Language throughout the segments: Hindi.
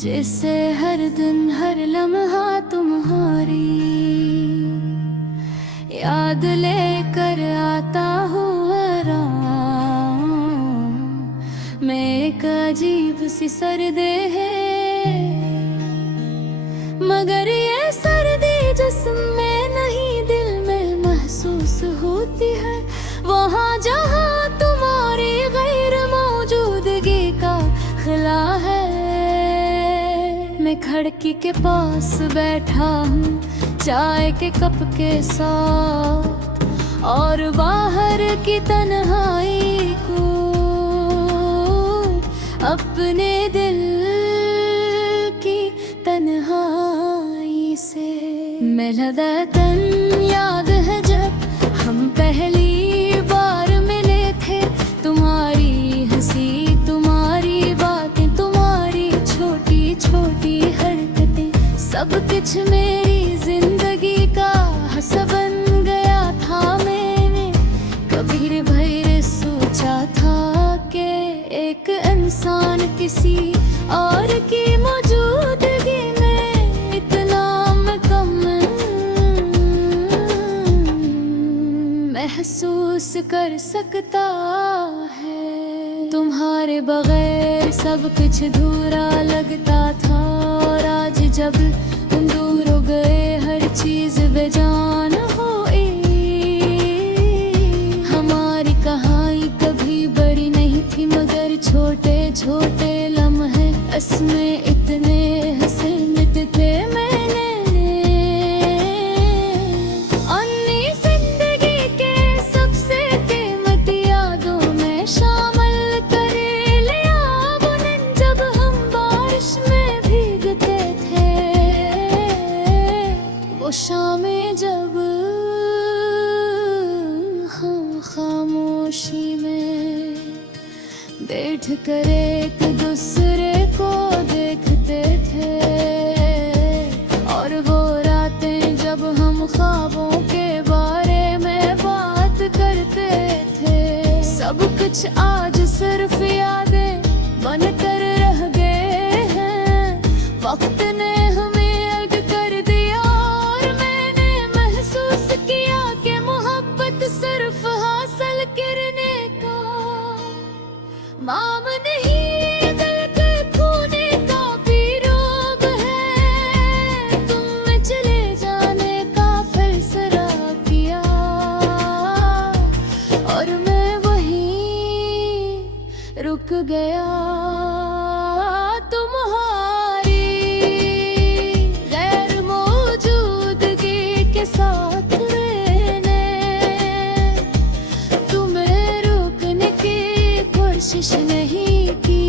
जिसे हर दिन हर लम्हा तुम्हारी याद लेकर आता हूँ आराम में। एक अजीब सी सर्दी है, मगर ये सर्दी जिस्म में नहीं दिल में महसूस होती है। वहाँ जहाँ तुम्हारी गैर मौजूदगी का खिला है, मैं खिड़की के पास बैठा हूँ चाय के कप के साथ, और बाहर की तन्हाई को अपने दिल की तन्हाई से मैं लदातन याद है जब हम पहली बार मिले थे। तुम्हारी हंसी, तुम्हारी बातें, तुम्हारी छोटी छोटी हरकतें, सब कुछ मेरी जिंदगी का हिस्सा बन गया था। मैंने कभी भैर सोचा था कि एक इंसान किसी और की मौजूदगी में इतना मुकम्मल महसूस कर सकता है। तुम्हारे बगैर सब कुछ अधूरा लगता था, और आज जब तुम दूर हो गए हर चीज बेजान हुई। हमारी कहानी कभी बड़ी नहीं थी, मगर छोटे छोटे लम्हे इसमें इतने हंसे मिलते थे। मैंने अन्नी जिंदगी के सबसे कीमती यादों में शामिल कर लिया वो दिन जब हम बारिश में भीगते थे। वो शामें जब हम खामोशी में बैठ कर एक दूसरे को देखते थे, और वो रातें जब हम ख्वाबों के बारे में बात करते थे। सब कुछ आज सिर्फ यादें बनकर रह गए हैं। वक्त ने हमें अलग कर दिया, और मैंने महसूस किया कि मोहब्बत सिर्फ हासिल करने का माम नहीं, दिल के खोने का भी रोग है। तुमने चले जाने का फैसला किया, और मैं वहीं रुक गया। तुम्हारी गैर मौजूदगी के साथ मैंने तुम्हें रोकने की कोशिश नहीं की,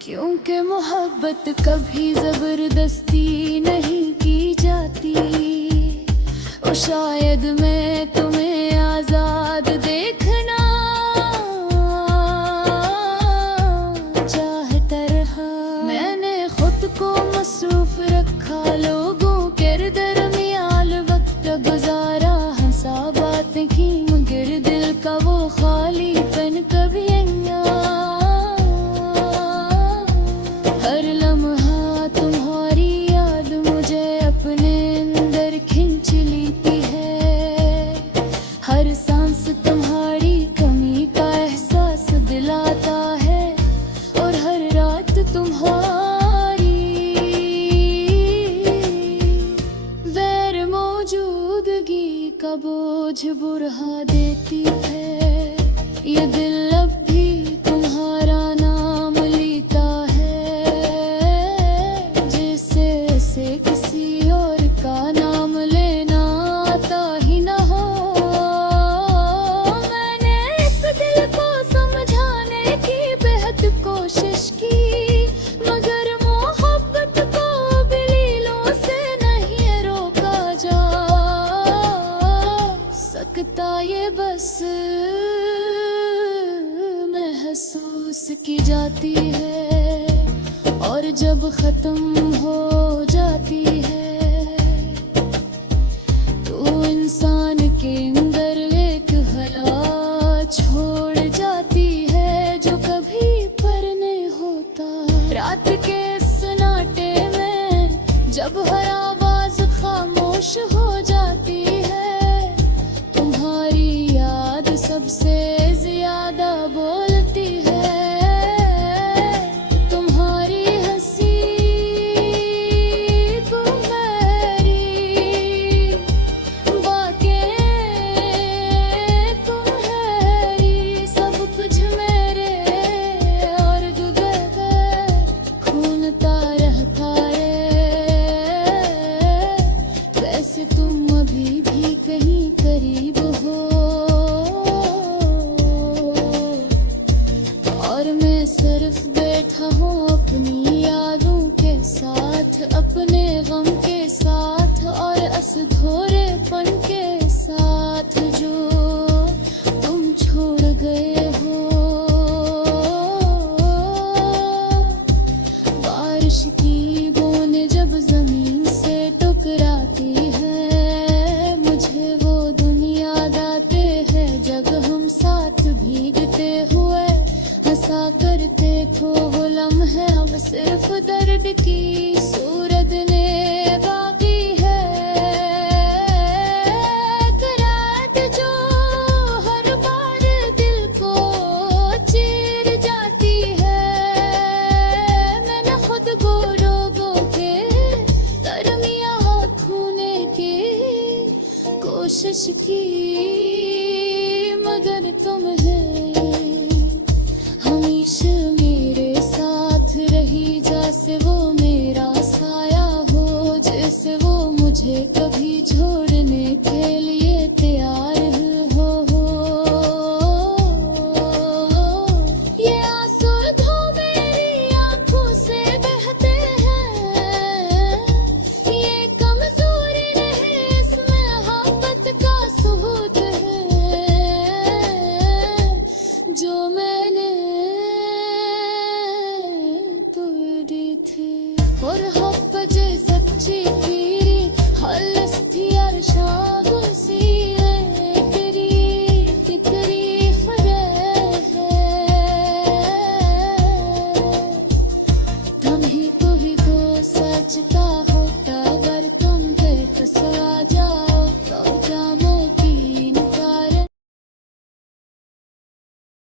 क्योंकि मोहब्बत कभी जबरदस्ती नहीं की जाती। और शायद मैं तुम्हें आजाद देखना चाहता रहा। मैंने खुद को मसरूफ रखा लोगों के दरमियान, वक्त गुजारा, हंसा, बातें की, मगर दिल का वो खालीपन कभी हर लम्हा तुम्हारी याद मुझे अपने अंदर खींच लेती है। हर सांस तुम्हारी कमी का एहसास दिलाता है, और हर रात तुम्हारी गैर मौजूदगी का बोझ बुढ़ा देती है। ये दिल अब भी तुम्हारा नाम लेता है, जिससे से किसी और का नाम लेना आता ही न हो। मैंने इस दिल को समझाने की बेहद कोशिश की, मगर मोहब्बत को दलीलों से नहीं रोका जा सकता। ये बस महसूस की जाती है, और जब खत्म हो जाती है तो इंसान के अंदर एक हला छोड़ जाती है, जो कभी सबसे ज्यादा बोलती है तुम्हारी हंसी तुम मेरी बातें तुम्हारी सब कुछ मेरे और जुदा खूनता रहता रे वैसे तुम अभी भी कहीं करीब हो और मैं सिर्फ बैठा हूँ अपनी यादों के साथ अपने गम के साथ और असधोरेपन के साथ जो तुम छोड़ गए हो बारिश की बूंदें जब जमीन से टकराती है मुझे वो दिन याद आते हैं जब हम साथ भीगते हुए हंसा करते थे वो लम्हे हम सिर्फ दर्द